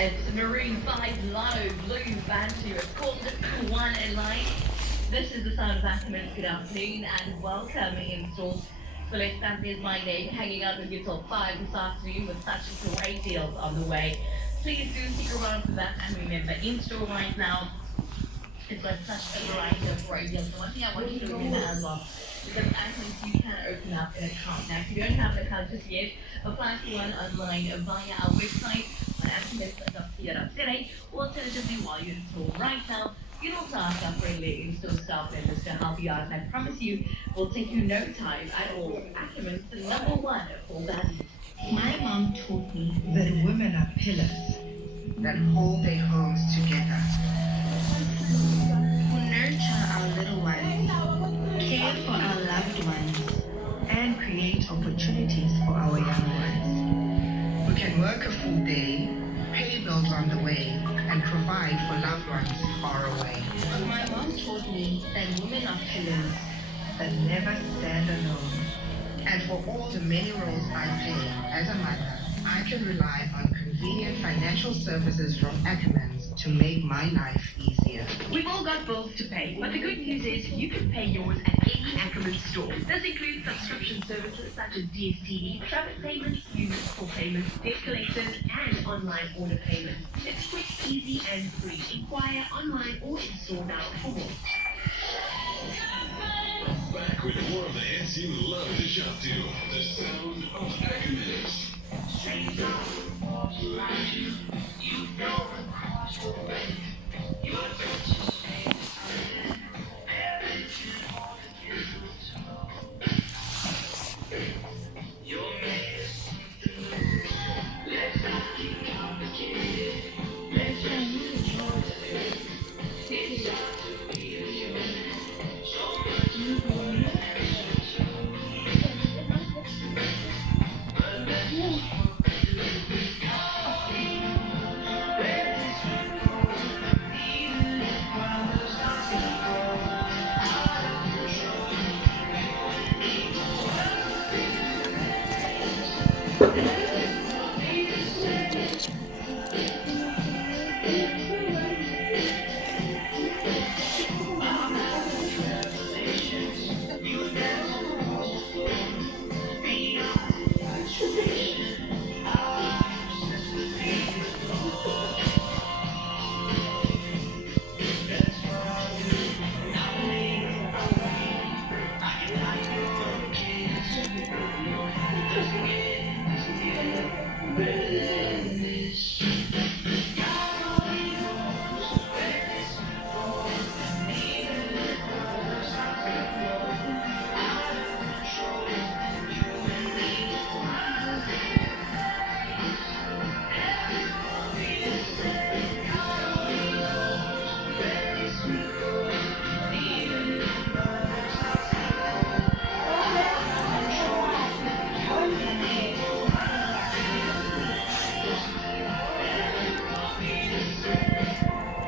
It's Maroon 5 Low Blue Bantu. It's called One in Life. This is the sound of Ackerman's. Good afternoon and welcome in store. Phyllis, that is my name, hanging out with you till 5 this afternoon with such great deals on the way. Please do stick around for that, and remember, in store right now, it's got such a variety of great deals. So one thing I want you to remember as well, because Ackerman's, you can open up an account. Now, if you don't have an account just yet, apply for one online via our website on ackermans.co.za, or alternatively, while you're in store right now, you can also ask our friendly in-store staff members to help you out, and I promise you, will take you no time at all. Ackermans, the number one for value. My mom taught me that women are pillars that hold their homes together, who nurture our little ones, care for our loved ones, and create opportunities for our young ones. Who can work a full day, pay bills on the way, and provide for loved ones far away. My mom taught me that women are pillars that never stand alone. And for all the many roles I play as a mother, I can rely on convenient financial services from Ackermans to make my life easier. We've all got bills to pay, but the good news is you can pay yours at any Ackermans store. This includes subscription services such as DSTV, traffic payments, municipal payments, debt collectors, and online order payments. It's quick, easy, and free. Inquire online or in store now for more. Back with more of the hits you love to shop to. The sound of Ackermans. You know